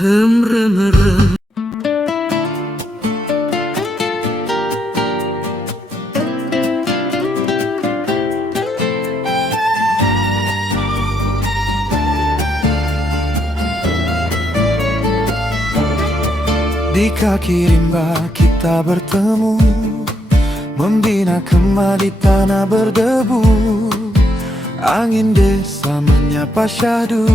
Remerem. Di kaki rimba kita bertemu, membina kemah di tanah berdebu. Angin desa menyapa syahdu,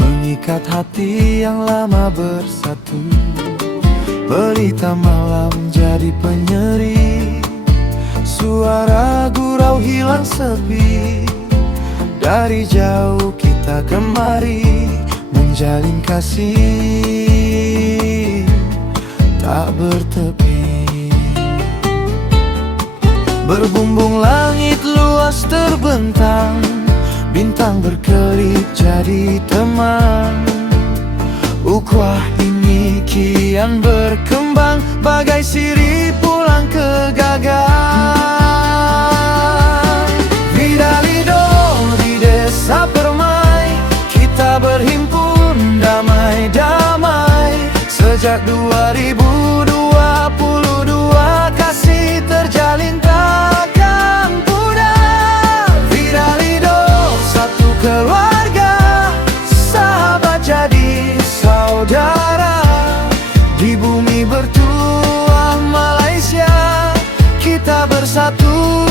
mengikat hati yang lama bersatu. Pelita malam jadi penyeri, suara gurau hilang sepi. Dari jauh kita kemari, menjalin kasih tak bertepi. Berbumbung langit luas terbentang, bintang berkelip jadi teman. Ukhuwah ini kian berkembang, bagai sirih pulang ke gagang. Vidalido di desa Permai, kita berhimpun damai-damai. Sejak 2022 kasih terjalin takkan pudar. Vidalido satu keluarga, sahabat jadi saudara. Di bumi bertuah Malaysia, kita bersatu.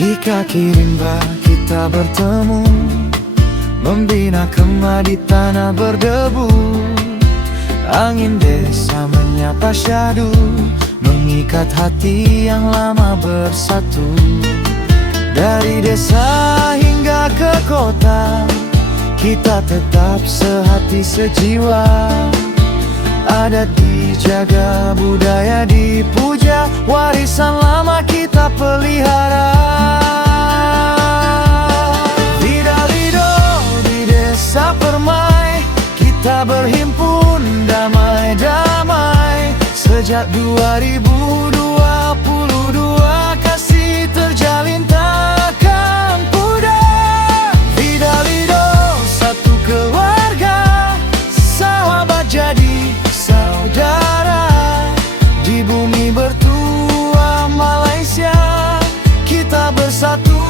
Di kaki rimba kita bertemu, membina kemah di tanah berdebu. Angin desa menyapa syahdu, mengikat hati yang lama bersatu. Dari desa hingga ke kota, kita tetap sehati sejiwa. Adat dijaga, budaya dipuja, warisan lama kita pelihara. Vidalido di desa Permai, kita berhimpun damai-damai. Sejak 2022 kasih terjalin takkan pudar. Vidalido satu keluarga, sahabat jadi saudara. Di bumi bertuah Malaysia, kita bersatu.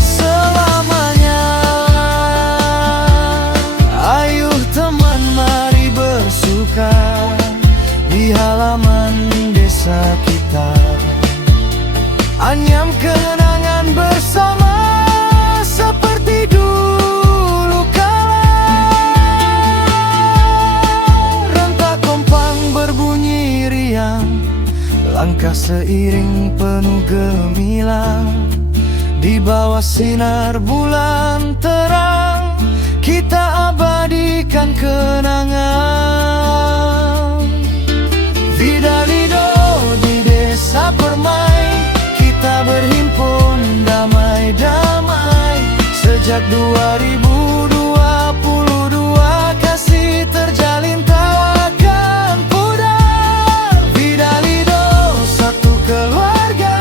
Selamanya. Ayuh teman, mari bersuka di halaman desa kita. Anyam kenangan bersama seperti dulu kala. Rentak kompang berbunyi riang, langkah seiring penuh gemilang. Di bawah sinar bulan terang, kita abadikan kenangan. Vidalido di desa Permai, kita berhimpun damai-damai. Sejak 2022 kasih terjalin takkan pudar. Vidalido satu keluarga,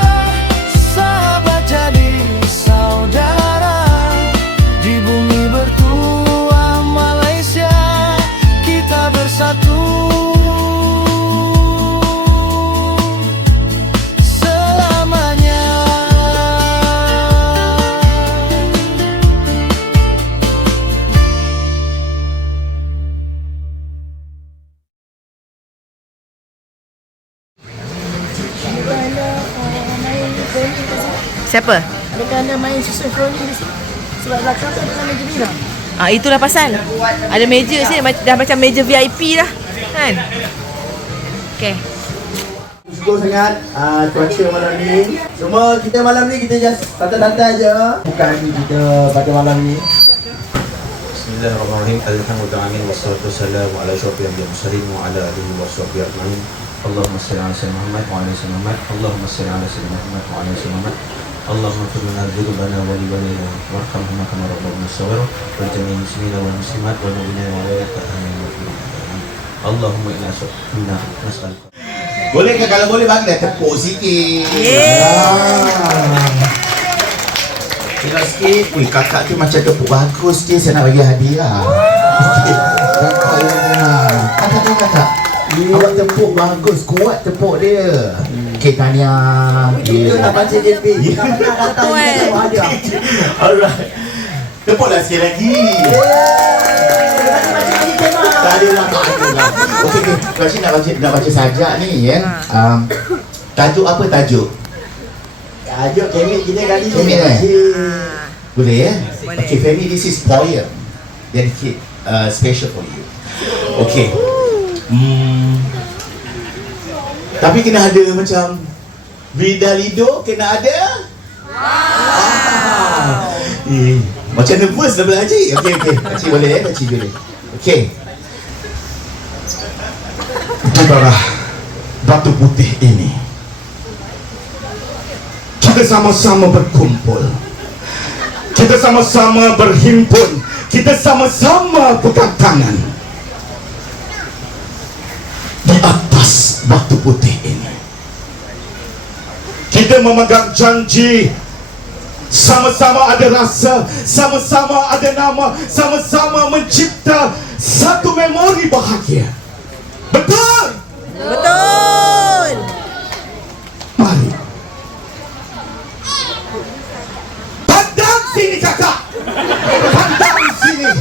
sahabat jadi saudara. Di bumi bertuah Malaysia, kita bersatu. Siapa? Adakah anda main susun rolling di sini? Sebab belakang tu ada meja bina. Itulah pasal. Ada meja sini dah macam meja VIP dah. Kan? Okey. Syukur sangat cuaca malam ni. Semua kita malam ni kita just santai-santai je. Bukan kita pada malam ni. Bismillahirrahmanirrahim. Alhamdulillah wassalatu wassalamu ala asyrofil anbiya'i wal mursalin wa ala alihi washabbihi ajmain. Allahumma shalli ala sayyidina Muhammad wa ala ali sayyidina Muhammad. Allahumma shalli ala sayyidina Muhammad wa ala ali sayyidina Muhammad. Allahumma ighfir lana dzunubana wa li walidayna warhamhuma kama rabbawna shaghira wa jami'il muslimina wal muslimat wal mu'minina wal mu'minat amin. Allahumma inna nas'aluka. Boleh ke kalau boleh bagi tepuk sikit. Kira sikit. Ui, kakak tu macam tepuk bagus je. Saya nak bagi hadiah. Okey. Kakak yang kakak. Awak tepuk bagus. Kuat tepuk dia. Okey, tahniah. Kita nak baca JP. Alright. Tepuklah sekali lagi. Tak ada lah. Okey, Rashid nak baca sajak ni ya. Tajuk apa tajuk? Tajuk Kemik kita kali ni. Kemik boleh ya? Boleh. Okay, Femi, this is poem dedicate special for you. Okay. Tapi kena ada macam Vidalido kena ada. Macam nervous dah belajar. Okay. Pakcik boleh ya? Pakcik boleh. Okay. Di bawah batu putih ini kita sama-sama berkumpul, kita sama-sama berhimpun, kita sama-sama pegang tangan di atas batu putih ini. Kita memegang janji, sama-sama ada rasa, sama-sama ada nama, sama-sama mencipta satu memori bahagia. Betul? Betul. Mari. Pandang sini kakak. Pandang sini.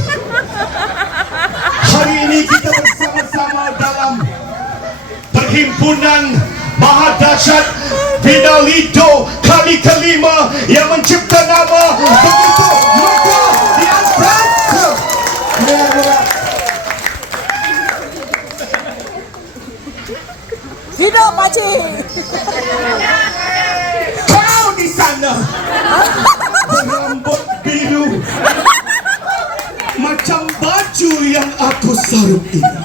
Hari ini kita bersama-sama dalam perhimpunan Maha Dahsyat Vidalido kali kelima yang mencipta nama begitu megah di atas. Hidup pakcik. Kau di sana berambut biru macam baju yang aku sarung ini.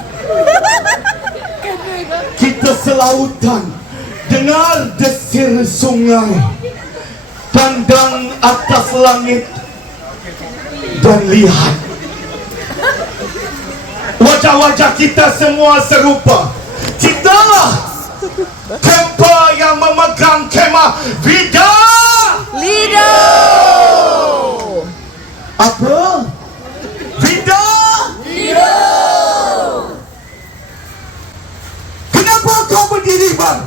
Kita selautan, dengar desir sungai, pandang atas langit dan lihat wajah-wajah kita semua serupa. Citalah tempa yang memegang kemah Lido. Apa? Lido. Kenapa kau berdiri bang?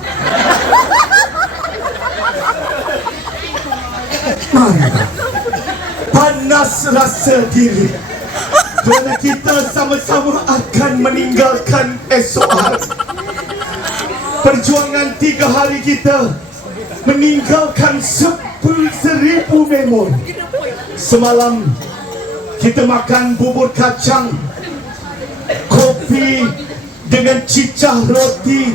Panas rasa diri kerana kita sama-sama akan meninggalkan esok hari. Perjuangan 3 hari kita meninggalkan 10,000 memori. Semalam kita makan bubur kacang, kopi dengan cicah roti,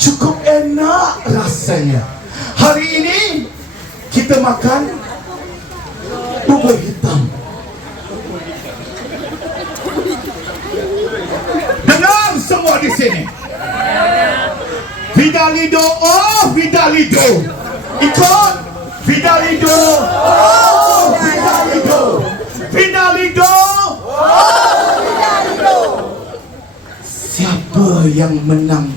cukup enak rasanya. Hari ini kita makan bubur hitam. Dengar semua di sini. Vidalido, oh Vidalido. Ikut Vidalido, oh Vidalido. Vidalido, oh Vidalido. Siapa yang menang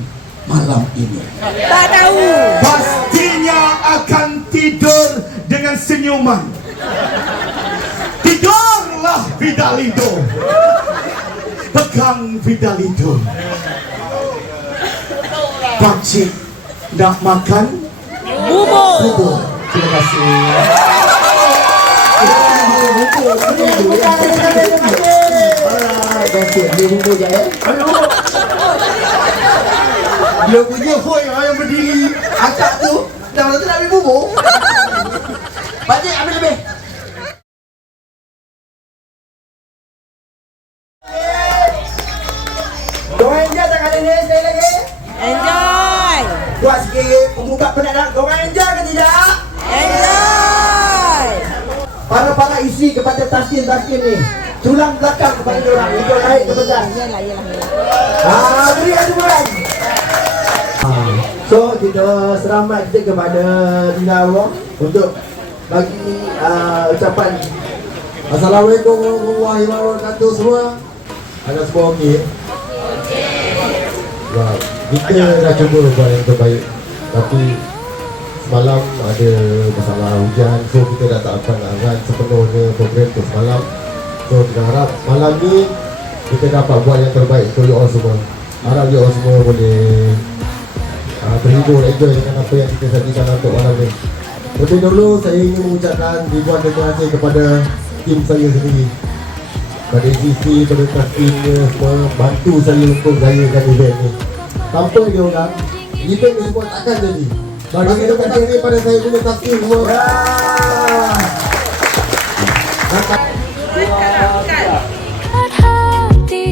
malam ini? Tak tahu. Pastinya akan tidur dengan senyuman. Tidurlah Vidalido. Pegang Vidalido. Pakcik nak makan bubur. Terima kasih. Bubur je ya. Dia punya boy yang berdiri akak tu dah nak ambil bubur. Pakcik ambil lebih. Dorang enjoy tak kali ni? Sekali lagi. Enjoy. Buat sikit pembuka penat tak? Dorang enjoy ke tidak? Enjoy. Para isi kepada taskin ni. Tulang belakang kepada diorang. Ikut naik ke pedas. Yalah. Beri aduan. So kita selamat kita kepada Dina Allah untuk bagi ucapan. Assalamualaikum warahmatullahi wabarakatuh semua. Ada semua okey? Okey. Sebab kita dah cuba buat yang terbaik, tapi semalam ada masalah hujan, so kita dah tak akan angkat sepenuhnya program tu semalam. So kita harap malam ni kita dapat buat yang terbaik untuk you all semua. Harap you all semua boleh terhibur, enjoy dengan apa yang kita sajikan untuk malam ni. Lebih dulu saya ingin mengucapkan ribuan terima kasih kepada tim saya sendiri, pada GC, pada timnya semua bantu saya untuk gayakan event ni. Tanpa dia orang, event ni semua takkan jadi. Bagi terima kasih ni pada saya punya tasking semua. Hati,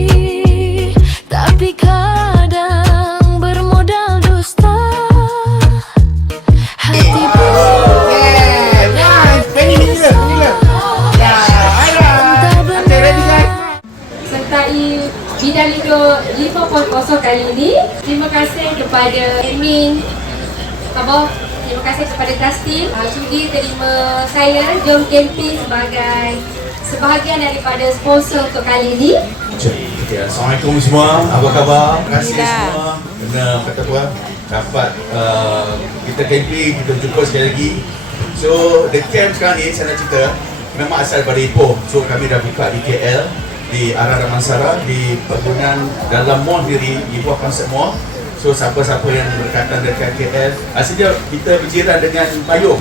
tapi kadang bermodal dusta. Hati sertai Bidang Lido 5.0 kali ini. Terima kasih kepada admin Abah, terima kasih kepada Kastim sudi terima saya Jom Camping sebagai sebahagian daripada sponsor untuk kali ini. Okay, Assalamualaikum semua, apa khabar? Terima kasih semua kerana kata apa dapat kita camping, kita jumpa sekali lagi. So the camp sekarang ni saya nak cerita memang asal daripada Ipoh. So kami dah buka di KL, di arah Damansara, di pergunungan dalam mall sendiri, Ipoh Concept Mall. So siapa-siapa yang berkaitan dekat KL, asalnya kita berjiran dengan Payung,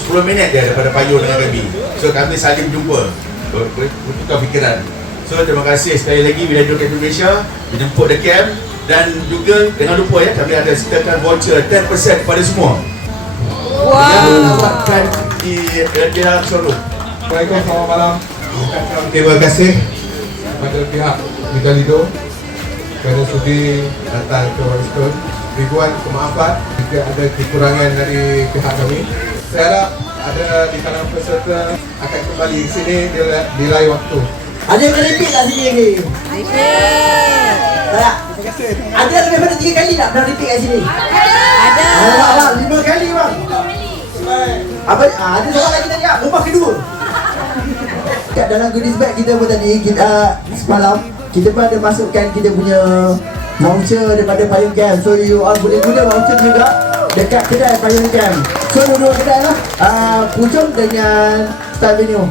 10 minit dia daripada Payung dengan kami. So kami saling jumpa, bertukar fikiran. So terima kasih sekali lagi Bidang Lido Camping Malaysia menjemput the camp. Dan juga jangan lupa ya, kami ada sediakan voucher 10% kepada semua yang dapatkan di dalam showroom. Assalamualaikum, selamat malam. Terima kasih Kepada pihak Bidang Lido kerana sudi datang ke Wellstone. Ribuan kemaafan jika ada kekurangan dari pihak kami. Saya harap ada di kalangan peserta akan kembali ke sini di lain waktu. Ada yang repeat tak sini lagi? Repeat. Tak? Ada yang lebih pada 3 kali tak pernah repeat kat sini? Ada. Alamak, 5 kali bang. Apa? Ada seorang lagi tadi tak? Rumah kedua. Kat dalam goodies bag kita pun tadi, kita semalam kita pun ada masukkan kita punya voucher daripada Payung Camp. So you all boleh guna voucher juga dekat kedai Payung Camp. So dua-dua kedai lah, Puchong dengan Star Venue.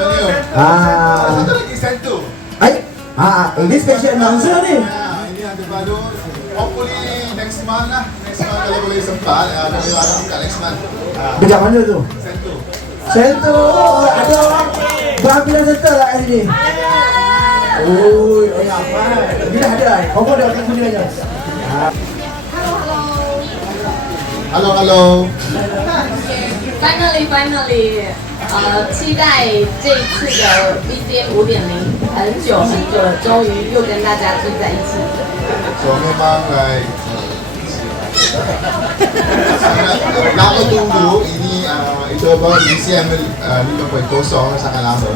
Satu lagi satu. Ini special announcer ni. Ini ada baru. Hopefully next month lah. Next month kalau boleh sempat, kami harap kat next month. Dekat mana tu? Satu. Sento. Ada orang berhampiran sento tak kat sini? Oh, apa? Bila ada? Kau dah akan gunanya. Hello. Finally， 期待这一次的 BCM 5.0，很久了，终于又跟大家聚在一起。 So memang lama tunggu ini itu baru BCM 5.0 sangat lama.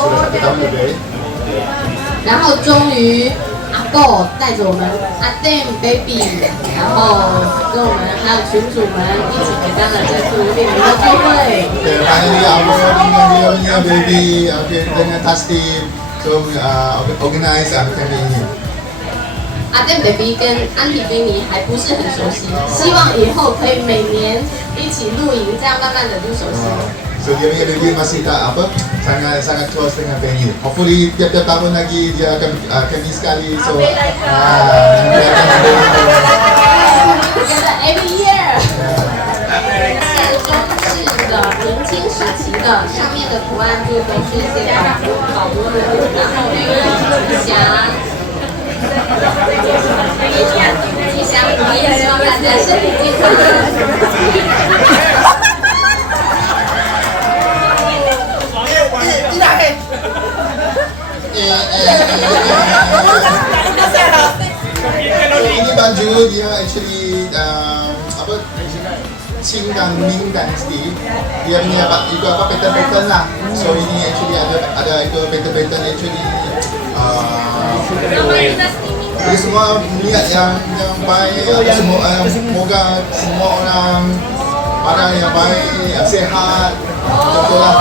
Sudah 1 tahun lebih. 然后终于阿豆带着我们阿 Dam Baby， 然后跟我们还有群主们一起举办了这次5.0的聚会。 Okay, finally Abo dengan dia punya baby, okay, dengan Tastim, so organize campaign ini. 阿 Dam Baby 跟安迪菲尼还不是很熟悉，希望以后可以每年一起露营，这样慢慢的就熟悉。 So dia punya baby masih tak sangat close dengan venue. Hopefully tiap-tiap tahun lagi dia akan sekali. So every year。是中式的明清时期的，上面的图案就都是一些宝物，然后寓意吉祥。吉祥，我也希望大家身体健康。 ini baju dia actually Qing dan Ming Dynasty. Dia punya pattern lah. So ini actually ada itu pattern actually. Jadi semua niat yang baik, semoga semua orang pada yang baik, sehat, betul lah.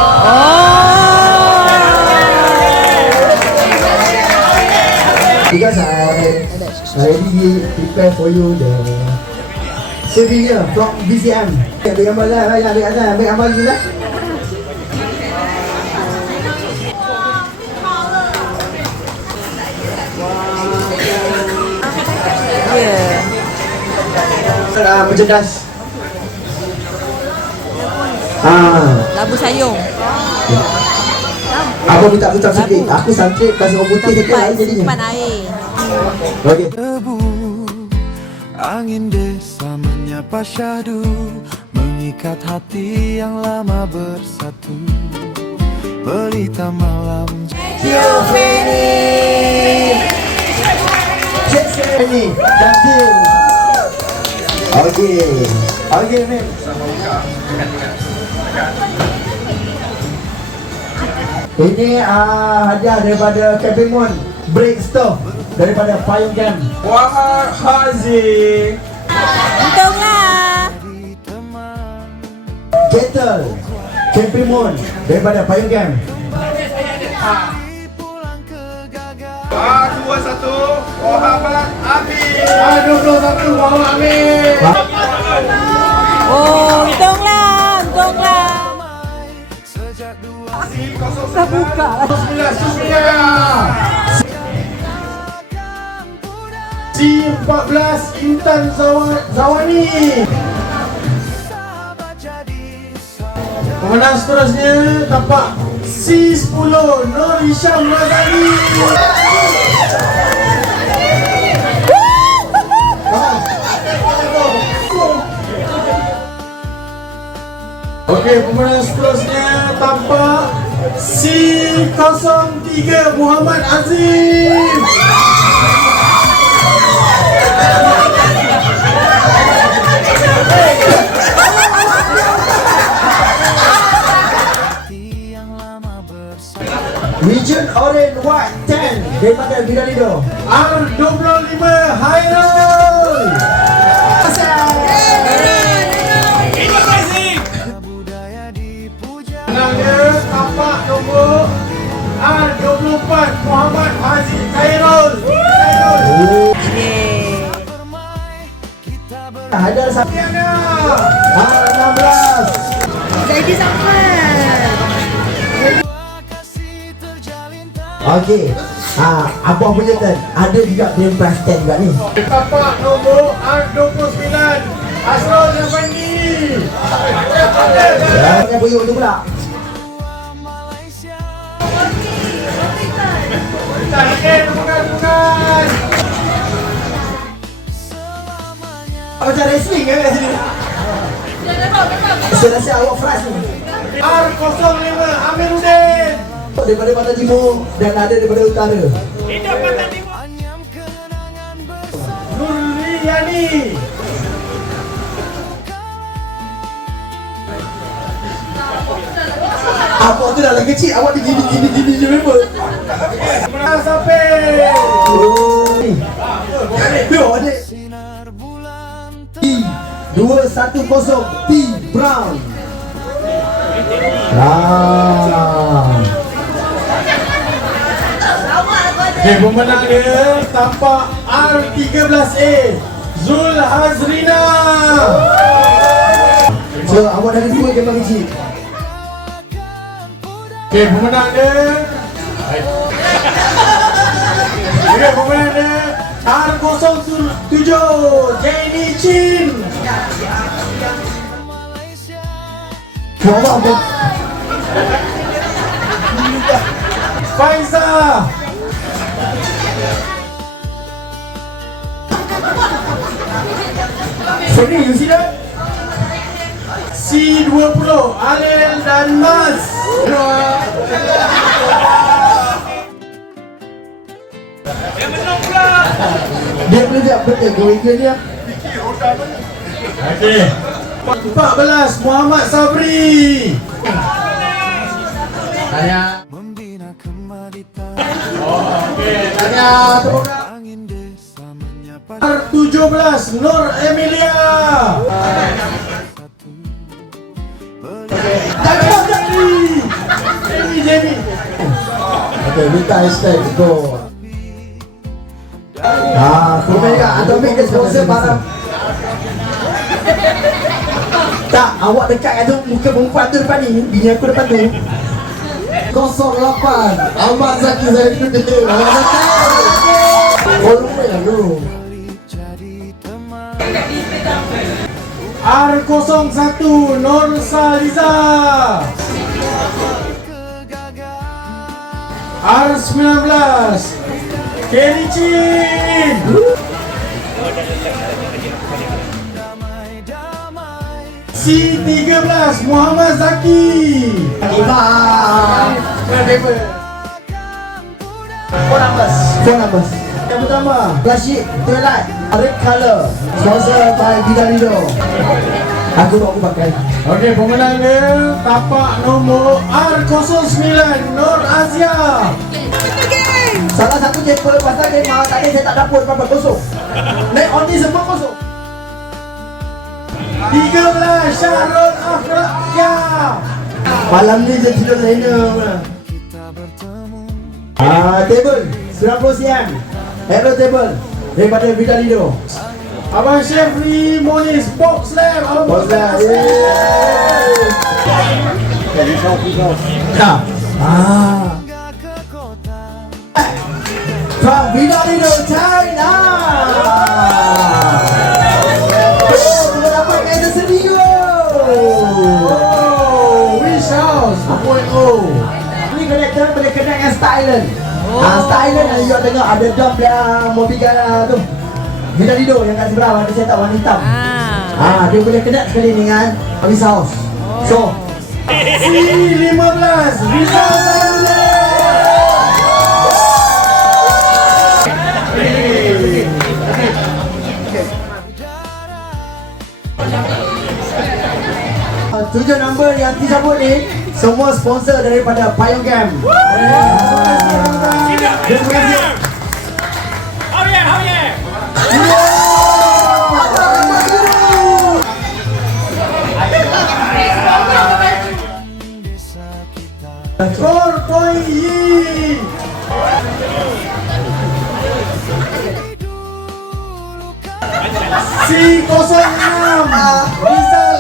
Because I already prepare for you the souvenir from BCM. Ambil gambar lah, ambil atas, ambil gambar dulu lah. Merchandise. Labu sayung. Aku minta putar sikit. Aku santri kasih orang putih dekat air jadinya. Simpan air. Okey. Debu angin desa menyapa syahdu, mengikat hati yang lama bersatu. Pelita malam. Ini, thank you. Okey. Okey, man. Ini hadiah daripada Capimon Break Stove daripada Payung Camp. Wahar Haziq. Untunglah. Kettle Capimon daripada Payung Camp. 2-1 Muhammad Amin. 21 Muhammad Amin. Oh, untunglah. Untunglah. Dah buka lah. C14 Intan Zawani. Pemenang seterusnya tapak C10 Nur Hisham Razali. Okey, pemenang seterusnya tapak C03 Muhammad Azim. Region Orange White 10 daripada Bidalido. R25 Hairul. Menangnya tapak nombor R24 Muhammad Haziq Khairul. Ada satu R16. Jadi sampai. Okey. Abang punya turn. Ada juga game plus 10 juga ni. Tapak nombor R29 Asrul Jafani. Jangan buyuk tu pula. Okey, bukan. Macam wrestling kan kat sini. Saya rasa awak frust ni. R05 Amiruddin. Daripada Pantai Timur dan ada daripada Utara. Nurliyani. Apa tu dah lagi kecil, awak dia gini je member. Menang sampai. Yo, adik. 210 T Brown. Okay, pemenang dia tapak R13A Zul Hazrina. So, awak dah ada 2 game kecil. Okay, pemenang dia okay, pemenang dia R07 Jenny Chin. Awak apa? Faizah. Sorry, you see that? C20 Alel dan Mas. Dia boleh tak betul ke weekend dia? Okey. 14 Muhammad Sabri. Tanya. Okey, tanya R17 Nur Emilia. Jamie. Okay, minta hashtag go. Kumega atau ambil dia sponsor barang. Tak, awak dekat kat tu muka perempuan tu depan ni. Bini aku depan tu. 08 Ahmad Zaki saya itu dia. Ahmad Zaki. Volume yang dulu. R01 Nur Saliza. R19 Kelly Chin. C13 Muhammad Zaki. Phone numbers. Yang pertama, Flashit Twilight Red Color, sponsor by Bidalido. Aku pakai. Okey, pemenang dia tapak nombor R09 Nur Azia. Salah satu jempol pasal game tadi saya tak dapur berapa kosong. Naik on ni semua kosong. 13 Syahrul Afrakia. Malam ni dia tidur lena. Table 90 siang. Hero table daripada Vidalido. Abang Syafri Moniz Box Slam. Box Slam. From Vidalido China. Dapat kereta sendiri. Wish House 2.0. Ni connector boleh connect dengan Stylen. Stylen yang you tengok ada dom yang Mobiga tu. Vidalido yang kat seberang ada cetak warna hitam. Dia boleh connect sekali dengan Wish House. So C15 Rizal Zalule. tujuh nombor yang disebut ni semua sponsor daripada Payung Game. Terima kasih. Korkoi Yi. C06 Rizal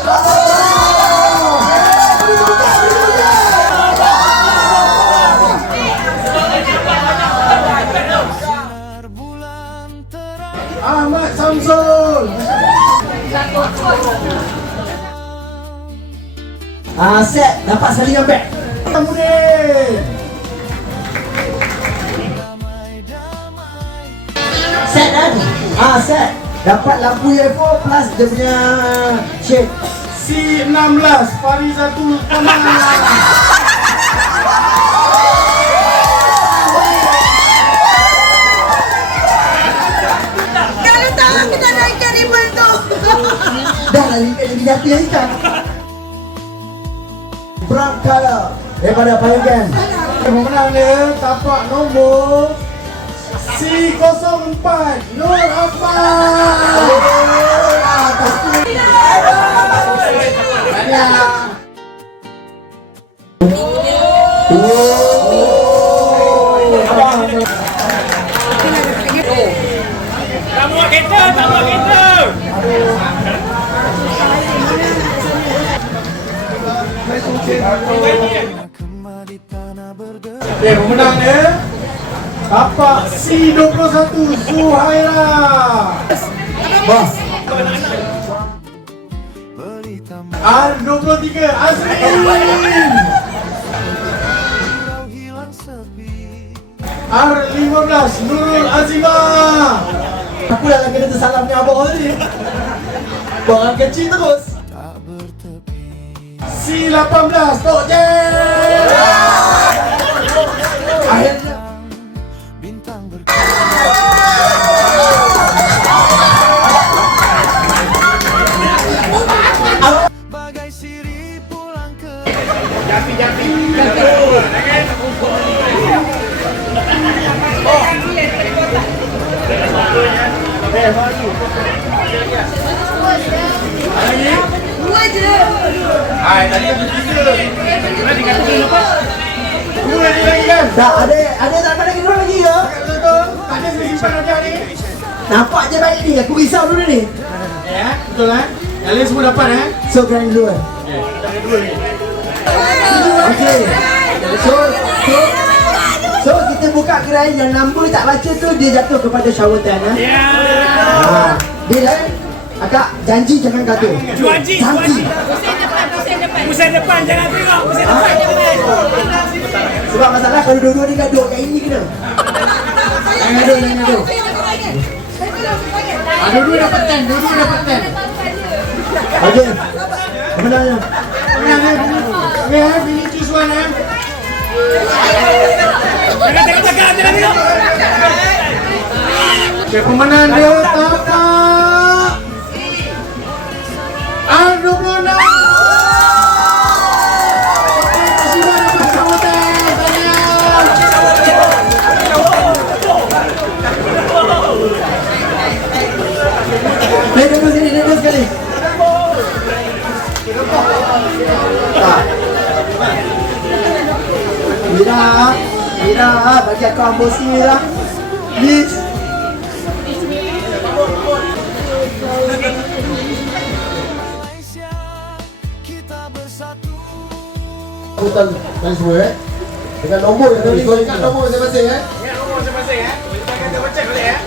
Ahmad Samsul. Set dapat salingan beg. Kemudian Set kan? Set dapat lampu UFO plus dia punya shade. C16 Farizatul Kamal. Dah lah lipat jadi jatuh yang ikan. Brown color daripada Payung Game. Pemenang dia tapak nombor C04 Nur Ahmad. Pemenang dia tapak C21 Zuhaira. R23 Azrin. R15 Nurul Azimah. Aku dah kena tersalam ni abang tadi. Barang kecil terus. C18 Tok Jen. Akhirnya Tadi yang bertiga. Tadi kata dia lepas. Dua lagi kan? dah ada tak ada lagi dua lagi ya? Tak ada simpan aja ni. Nampak je baik ni, aku risau dulu ni. Betul Yang lain semua dapat So grand dulu kan. Okay. So kita buka gerai yang nombor tak baca tu dia jatuh kepada shower tan Deal Akak janji jangan gaduh. Janji. Pusat depan jangan tengok. Pusat depan. Sebab masalah kalau dua-dua ni gaduh yang ini kena. Jangan gaduh. Dua-dua dapat 10. Okey. Kemenangan. Ini choose one Jangan tengok belakang. Okay, pemenang dia tapak R26. Sudah dapat sambutan. Duduk sekali. Mira, bagi aku ambos ni Mira. Please. Hutan dan semua dengan nombor yang tadi. So ingat nombor masing-masing Kita baca balik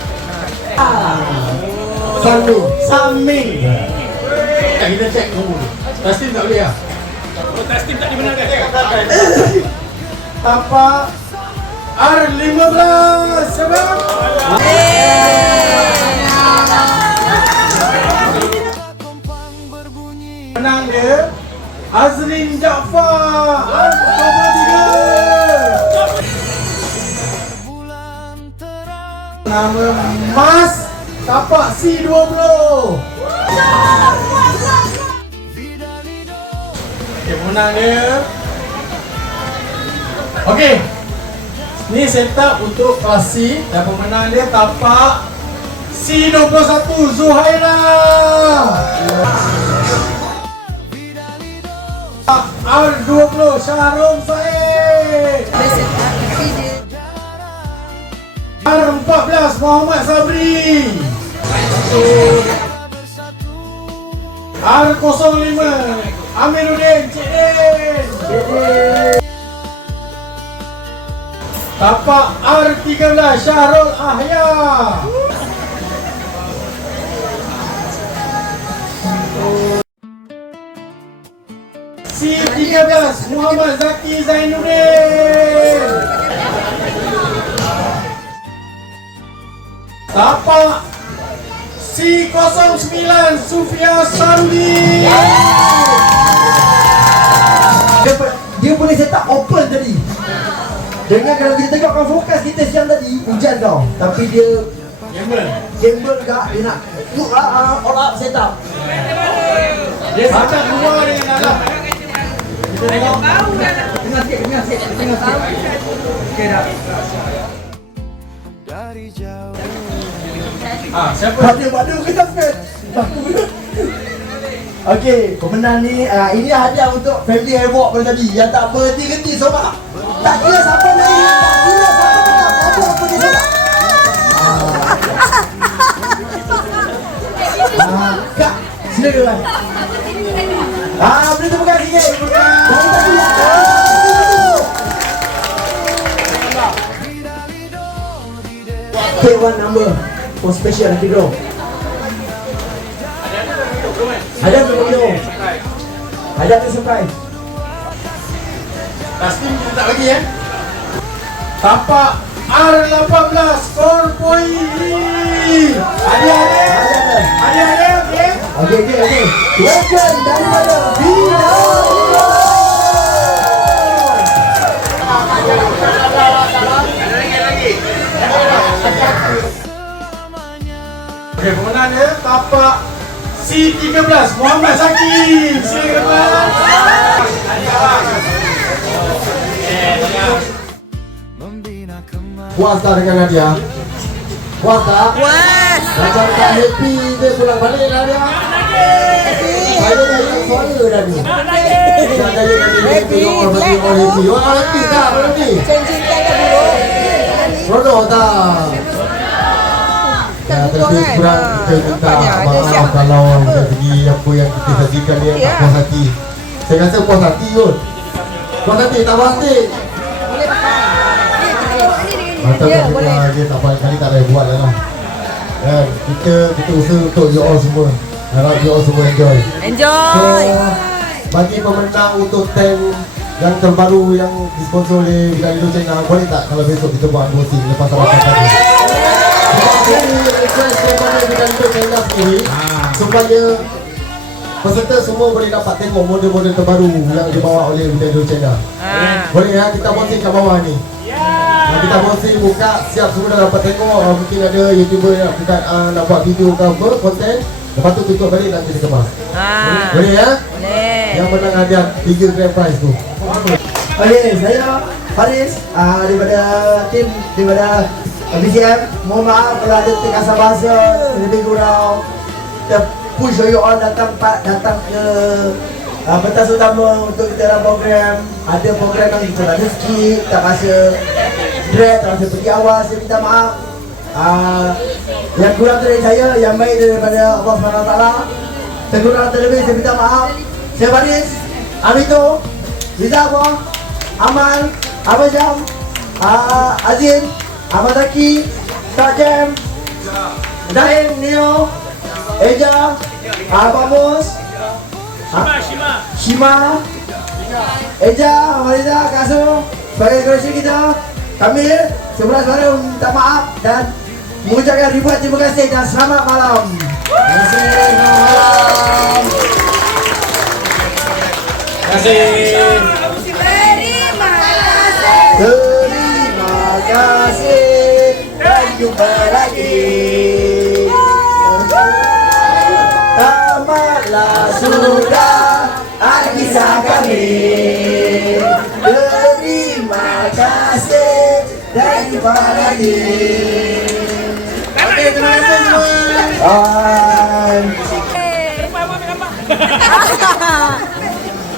Saming. Kita cek nombor. Taslim tak boleh Taslim tak dibenarkan. Tapak R15. Siapa? Menang dia Azrin Jaafar R23. Nama Mas tapak C20. Menang dia. Okey. Ni setup untuk kelas C dan pemenang dia tapak C21 Zuhaira. R20 Syahrul Said. R14 Muhammad Sabri. R05 Amiruddin Cik Din. Tapak R13 Syahrul Ahya. C13 Muhammad Zaki Zainuddin. Tapak C09 Sufia Sarudi. Dia boleh set up open tadi. Dengan kalau kita tengok kau fokus kita siang tadi hujan tau. Tapi dia gamble gak dia nak all up set up. Dia sangat luar dengan dalam. Kita tengok. Tengah sikit. Okey dah. Siapa? Pada kita fan. Okey, pemenang ni ini hadiah untuk family havoc pada tadi yang tak berhenti-henti sobat. Tak kira siapa naik, tak kira siapa menang, apa dia sobat. Kak, silakan. Beri tepuk tangan sikit. Take one number for special lucky draw. Ada tu Ada surprise. Taslim kita tak bagi Tapak R18 skor poin. Hadiah okey. Okey. Welcome daripada Bina. Okey, pemenang dia tapak C13 Muhammad Zaki. Silakan. puas tak dengan Nadia? Puas tak? Puas. Macam tak happy dia pulang balik lah dia. Saya dah ingat suara dah ni. Dah tanya kami dia tengok orang bagi orang happy. Orang happy tak belum ni? Cinta kan dulu. Rodoh tak? Ya, Tapi kurang kita minta maaf kalau dari segi apa yang kita sajikan dia tak puas hati. Saya rasa puas hati kot. Puas hati, tak puas hati. Mantap dia tak banyak kali tak boleh buat lah. Kan, kita usaha untuk you all semua. Harap you all semua enjoy. So, bagi pemenang untuk tank yang terbaru yang disponsor oleh Bidang Indo China, boleh tak kalau besok kita buat unboxing lepas awak tadi? Jadi request daripada Bidang Indo China sendiri supaya peserta semua boleh dapat tengok model-model terbaru yang dibawa oleh Bidang Indo China. Boleh ya, kita posting kat bawah ni. Kita posting buka, siap semua dah dapat tengok. Mungkin ada YouTuber yang nak buat video ke apa, konten. Lepas tu tutup balik nanti dia kemas. Boleh ya? Boleh. Yang menang hadiah 3 grand prize tu. Okey, saya Faris daripada tim daripada BCM. Mohon maaf kalau ada terkasar bahasa lebih kurang. Kita push you all datang ke pentas utama untuk kita dalam program. Ada program yang kita tak ada skip, tak rasa drag, tak rasa pergi awal. Saya minta maaf. Yang kurang dari saya, yang baik daripada Allah SWT. Terkurang terlebih, saya minta maaf. Saya Faris, Amito, Riza Abah, Amal, Abah Jam, Azim, Ahmad Zaki, Kak Jem, Daim, Neo, Eja, Abah Mus, Shima, Eja, Mariza, Kasu. Sebagai koreksi kita, kami sebelah suara minta maaf dan mengucapkan ribuan terima kasih dan selamat malam. Terima kasih. Terima kasih dan jumpa lagi. Tamatlah sudah kisah kami. Terima kasih dan jumpa lagi. Oke, terima kasih semua.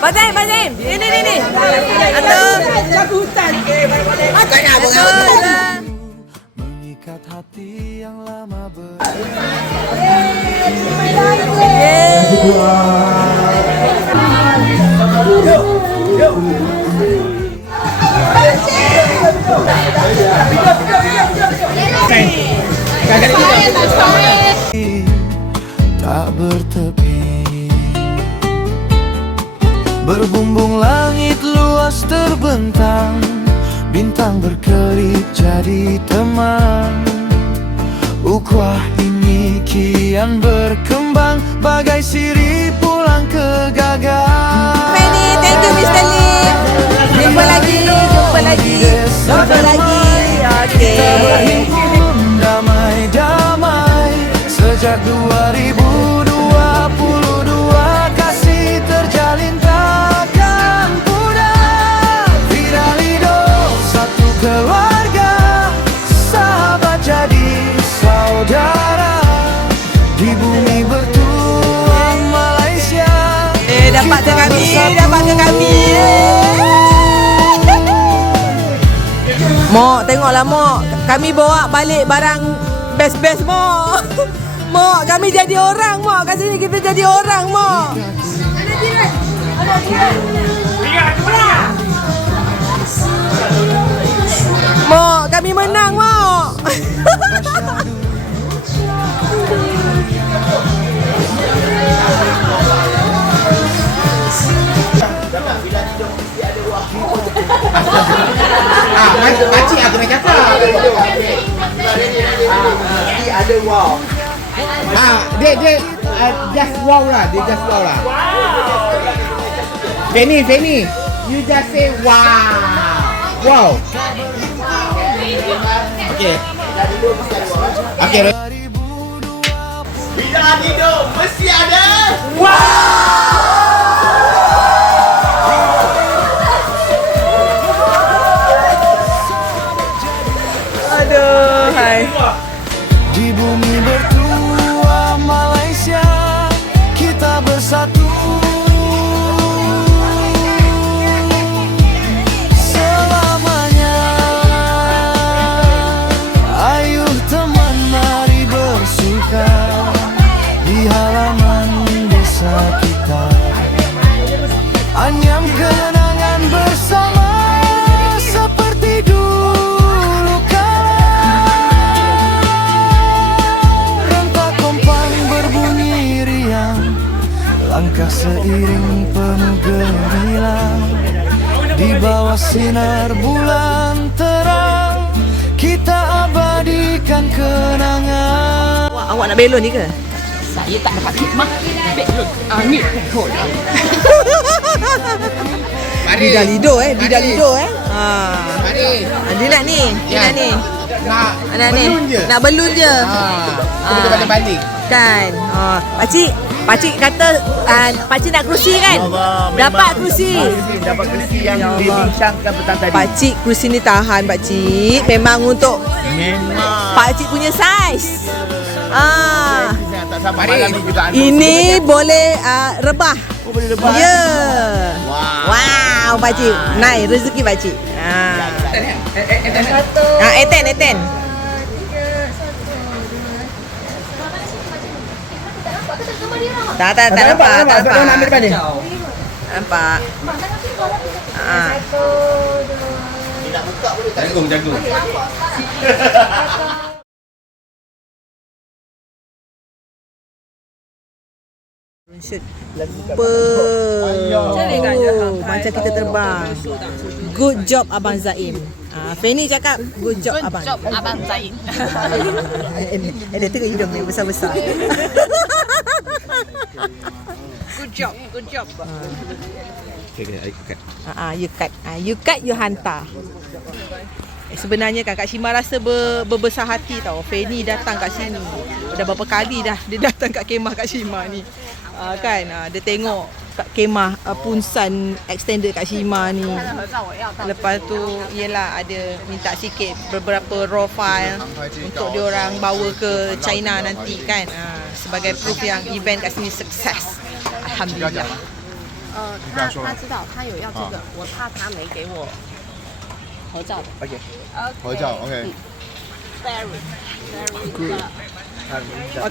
Bazim. Ini. Atau mengikat hati yang lama tak bertepi. Berbumbung langit luas terbentang, bintang berkelip jadi teman. Ukhuwah ini kian berkembang, bagai sirih pulang ke gagang. Many, thank you Mr. Lim. Jumpa lagi. Okey. Kita berhimpun damai-damai sejak 2022, kasih terjalin takkan pudar. Vidalido satu keluarga, sahabat jadi saudara, di bumi bertuang Malaysia. Dapat ke kami. Mok, tengoklah Mok. Kami bawa balik barang best-best Mok. Mok, kami jadi orang Mok. Kat sini kita jadi orang Mok. Ada jiran. Mok, kami menang Mok. Pakcik aku nak cakap. Dia ada wow. Dia just wow lah. Fanny, you just say wow. Okay. Vidalido mesti ada Aduh, hai. Di bumi bertua Malaysia, kita bersatu selamanya. Ayuh teman, mari bersua. seiring penuh gemilang. Di bawah sinar bulan terang, kita abadikan kenangan. Awak nak belon ni ke? Saya tak dapat khidmat. Belon angin pekor. Lidah lido Mari. Dia nak ni. Nak ni. Nak belun je. Kita balik. Kan. Pakcik kata pakcik nak kerusi kan? Dapat kerusi. Dapat kerusi yang dibincangkan petang tadi. Pakcik kerusi ni tahan pakcik. Memang untuk pakcik punya saiz. Tak sabar malam ni juga. Ini boleh rebah. Boleh rebah. Ya. Wow, pakcik. Naik rezeki pakcik. Eten. Tak nampak. Nak ambil depan ni. Nampak. Jagung. Macam kita terbang. Good job Abang Zaim. Fanny cakap good job Abang. Good job Abang Zaim. Dia tengok hidung ni besar-besar. Good job. Okay, I cut. You cut, you hantar. Sebenarnya kan Kak Shima rasa berbesar hati tau. Fanny datang kat sini. Dah berapa kali dah dia datang kat kemah Kak Shima ni. Dia tengok kat kemah punsan extended Kak Shima ni. Lepas tu yelah ada minta sikit beberapa raw file untuk diorang bawa ke China nanti kan. Sebagai proof yang event kat sini sukses. Alhamdulillah. 他知道他有要这个，我怕他没给我合照。合照 OK Very good.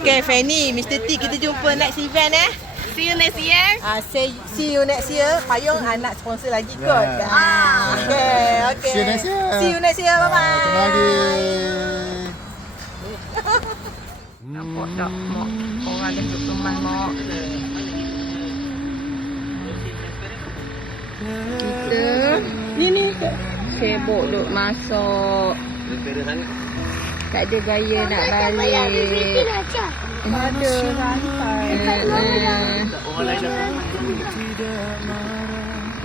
Okay Fanny, Mr. T, kita jumpa next event See you next year. See you next year. Payung nak sponsor lagi kot. Okay. See you next year. See you next year. Bye-bye. Terima kasih. Nampak tak mak? Orang dia duduk kemas mak. Kita ni sibuk duk masuk. Tak ada gaya nak balik. Ada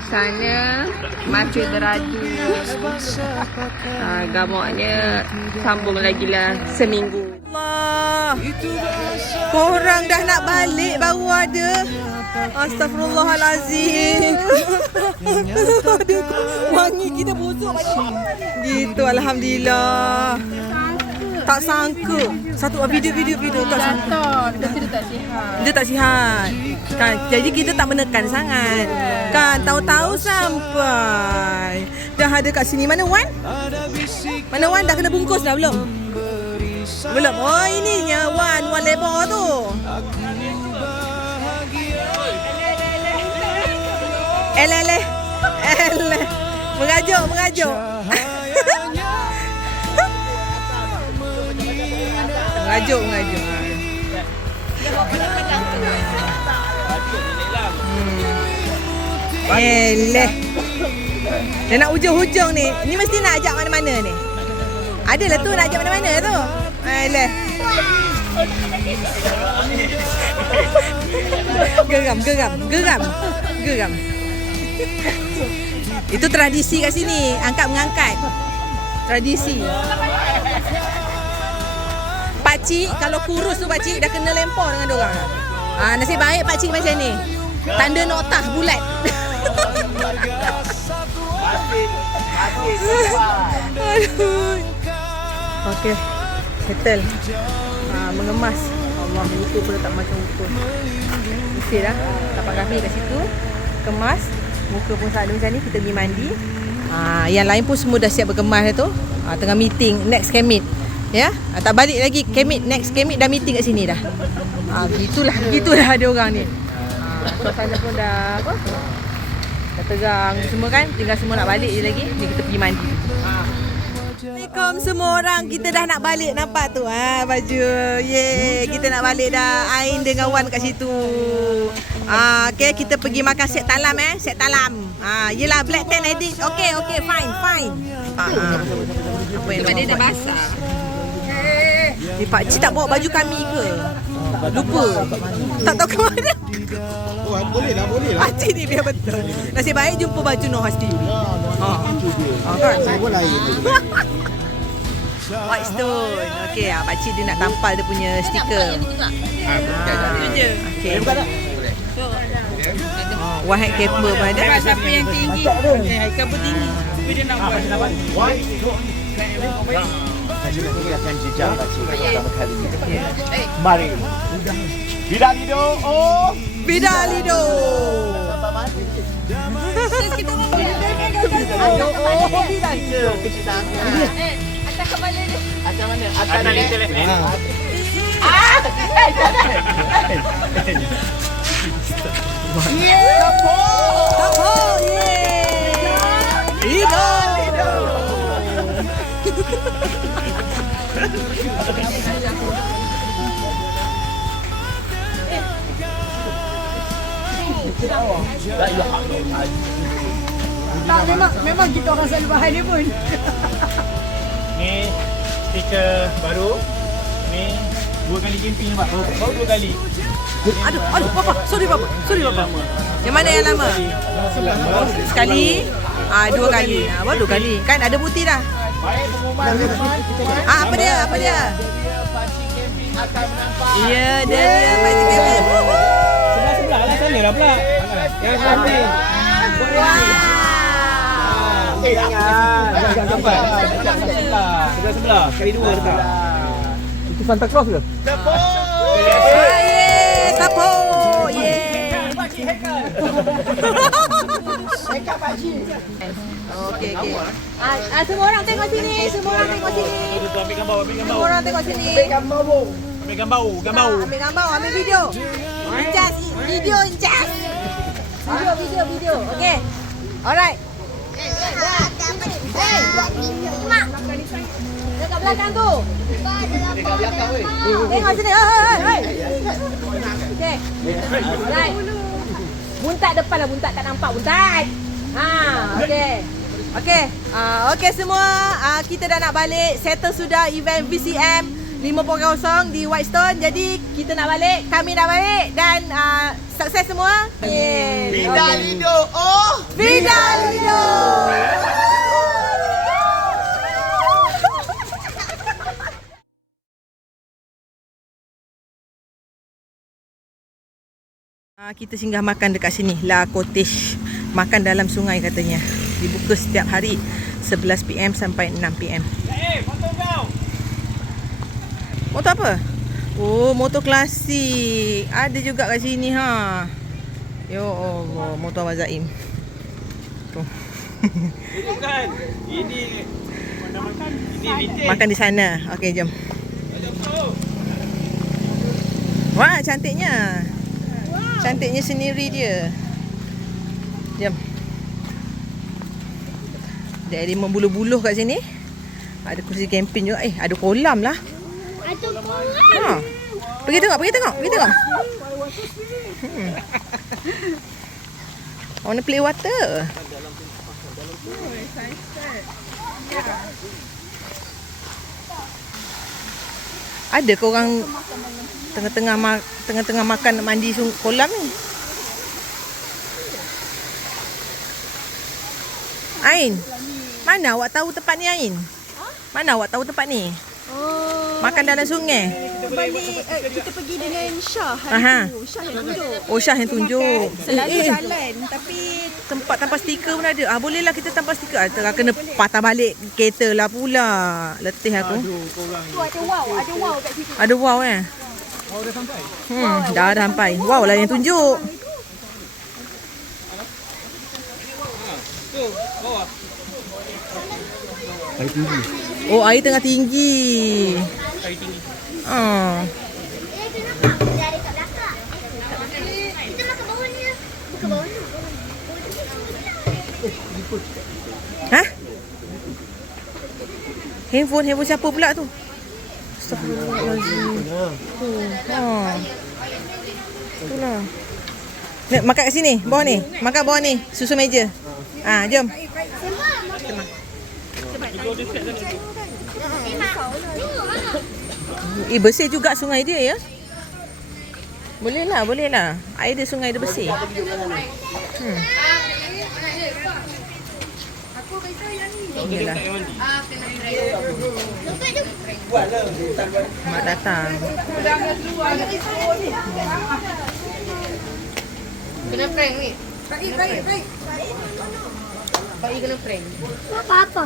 sana masih beradu. Gamuknya sambung lagi lah seminggu. Allah, korang dah nak balik baru ada. Astaghfirullahalazim. Wangi kita busuk macam gitu. Alhamdulillah. Tak sangka. Satu video tak sangka. Dia tak sihat. Kan, jadi kita tak menekan sangat. Kan, tahu-tahu sampai. Dah ada kat sini. Mana Wan? Mana Wan? Dah kena bungkus dah belum? Belum. Oh, ininya Wan lebar tu. Eleh. Mengajuk. Mengajuk. Eleh. Dia nak hujung-hujung ni. Ni mesti nak ajak mana-mana ni. Adalah tu nak ajak mana-mana tu. Eleh. Geram. Itu tradisi kat sini. Angkat-mengangkat. Tradisi. Pakcik kalau kurus tu pakcik dah kena lempar dengan diorang. Nasib baik pakcik macam ni. Tanda noktah bulat. Aduh. Okey. Settle. Mengemas. Allah, ukur pun tak macam ukur. Mesti dah. Tapak kami kat situ. Kemas. Muka pun selalu macam ni. Kita pergi mandi. Yang lain pun semua dah siap berkemas tu. Tengah meeting. Next camp meet. Ya, tak balik lagi camp. Next camp dah meeting kat sini dah. Gitulah ada orang ni. Suasana pun dah apa? Dah terang semua kan. Tinggal semua nak balik je lagi. Ni kita pergi mandi. Assalamualaikum semua orang. Kita dah nak balik, nampak tu baju. Yeay, kita nak balik dah. Ain dengan Wan kat situ. Okay, kita pergi makan set talam set talam. Yelah, Black Tan edit. Okay, fine. Apa yang dia dah basah. Pak Cik tak bawa baju kami ke? Lupa. Tak tahu ke mana. Boleh lah. Pakcik ni biar betul. Nasib baik jumpa baju Noh Hasti. Kan? Saya lain. White Stone. Okey, pakcik dia nak tampal dia punya stiker. Itu je. Okey. Wahid kepa pun ada. Siapa yang tinggi? Haikal pun tinggi. Tapi dia nak buat. Saya nak ingatkan jejak pakcik pertama kali. Mari. Bidalido. Bidalido. Kita atas kepala dia. Atas mana? Atas ni. Tapo. Lido. Tak, memang kita orang selalu bahan dia pun. Ni stiker baru. Ni 2 kali camping nampak. Baru 2 kali. Aduh, Papa. Sorry, Papa. Yang mana yang lama? Sekali. 2 kali. Baru 2 kali. Kan ada bukti dah. Baik pengumuman. Apa dia? Dia pakcik camping akan menampak. Ya, dia pakcik camping. Sebelah lah sana lah pula. Yang camping. Jangan gambar. Sebelah. Kali 2 dekat. Itu Santa Claus ke? Tapo. Haikal pakcik. Okey. Semua orang tengok sini. Semua orang tengok sini. Ambil gambar. Semua orang tengok sini. Ambil gambar. Ambil gambar, ambil video. Video. Okey. Alright. Mak. Dekat belakang tu. Tengok sini. Hei. Okey. Right. Buntat depan lah, buntat tak nampak buntat. Okey semua, kita dah nak balik. Settle sudah event VCM 5.0 di White Stone. Jadi kita nak balik, kami nak balik dan sukses semua. Bidalido. Bidalido. Kita singgah makan dekat sini, La Cottage. Makan dalam sungai katanya. Dibuka setiap hari 11 PM sampai 6 PM. Motor kau. Motor apa? Oh, motor klasik. Ada juga kat sini Ya Allah, motor Abang Zaim. Tu. Bukan. Ini makan. Ini vintage. Makan di sana. Okey, jom. Wah, cantiknya. Cantiknya sendiri dia. Jom. Ada elemen buluh-buluh kat sini. Ada kursi camping juga. Ada kolam lah. Ada kolam. Pergi tengok. I wanna play water. Ada ke orang tengah-tengah makan nak mandi kolam ni? Ain, mana awak tahu tempat ni, Ain? Mana awak tahu tempat ni? Makan dalam sungai? Kita pergi dengan Syah Aha. hari tu. Syah yang tunjuk. Oh, Syah yang tunjuk. Selalu jalan tapi Tempat tanpa stiker pun ada. Bolehlah kita tanpa stiker. Kena patah balik kereta lah pula. Letih aku. tu ada wow kat situ. Ada wow Oh, dah sampai. Dah sampai. Wow lah yang tunjuk. Tu, bawah. Oh, air tengah tinggi. Air tinggi. Handphone siapa pula tu? Astagfirullahalazim. Itulah. Nak makan kat sini, bawah ni. Makan bawah ni, susu meja. Jom. Bersih juga sungai dia ya. Boleh lah. Air dia sungai dia bersih. Inilah. Mak datang. Kena prank ni. Baik kena prank. Apa?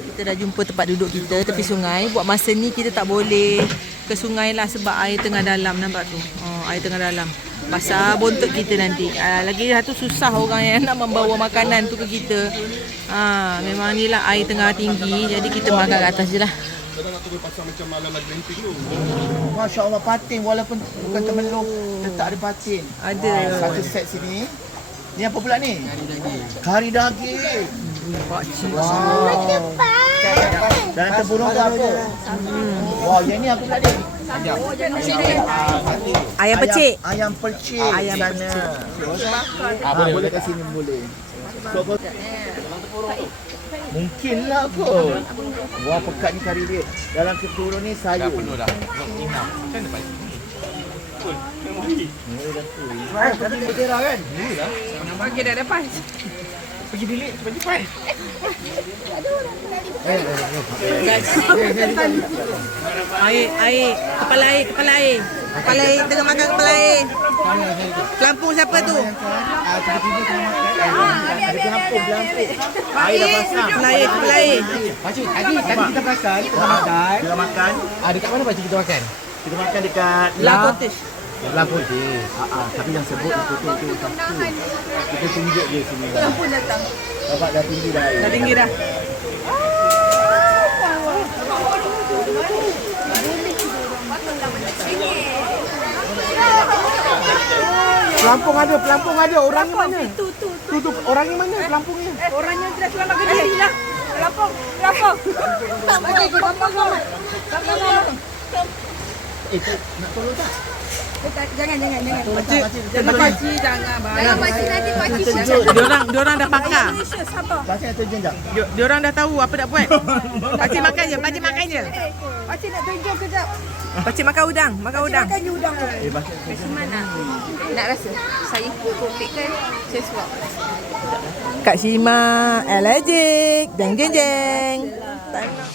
Kita dah jumpa tempat duduk kita tepi sungai. Buat masa ni kita tak boleh ke sungai lah sebab air tengah dalam, nampak tu. Air tengah dalam. Basah bontot kita nanti. Lagi satu susah orang yang nak membawa makanan tu ke kita. Memang ni lah air tengah tinggi, jadi kita makan kat atas je lah. Masya Allah, patin walaupun bukan temelung, tetap ada patin. Ada. Satu set sini. Ni apa pula ni? Kari daging. Wow. Dan tempurung ke apa? Wow, yang ni apa pula ni? Ayam percik. Ayam percik. Ayam percik. Boleh kat sini boleh. Mungkinlah kot. Wah, pekat ni kari dia. Dalam tempurung ni sayur. Dah penuh dah. Kan dapat. Tadi berderah kan? Bagi dah dapat. Pergi bilik sebab cepat. Air. Kepala air. Tengah makan kepala air. Pelampung siapa tu? Tiba-tiba kena makan. Ada pelampung. Air dah pasang. Kepala air. Pakcik, tadi kita pasang, kita makan. Dekat mana pakcik kita makan? Kita makan dekat Lakotis. Lakotis. Tapi yang sebut itu satu. Kita tunjuk dia sini. Pelampung datang. Bapak dah tinggi dah. Dah tinggi dah. Pelampung ada. Orangnya mana? Tu. Orangnya mana pelampungnya? Orangnya sudah selamat ke dia lah. Pelampung. Nak tolong tak? Jangan. Pakcik, jangan. Makcik nanti pakcik Diorang dah pakar. pakcik nak terjun tak? Diorang dah tahu apa nak buat. Pakcik makan je. Pakcik nak tunjuk kejap. Pakcik makan udang. Makan udang. Pakcik Mana? Nak rasa? Saya kopi kan? Saya suap. Kak Shima allergic. Jeng. Tak nak.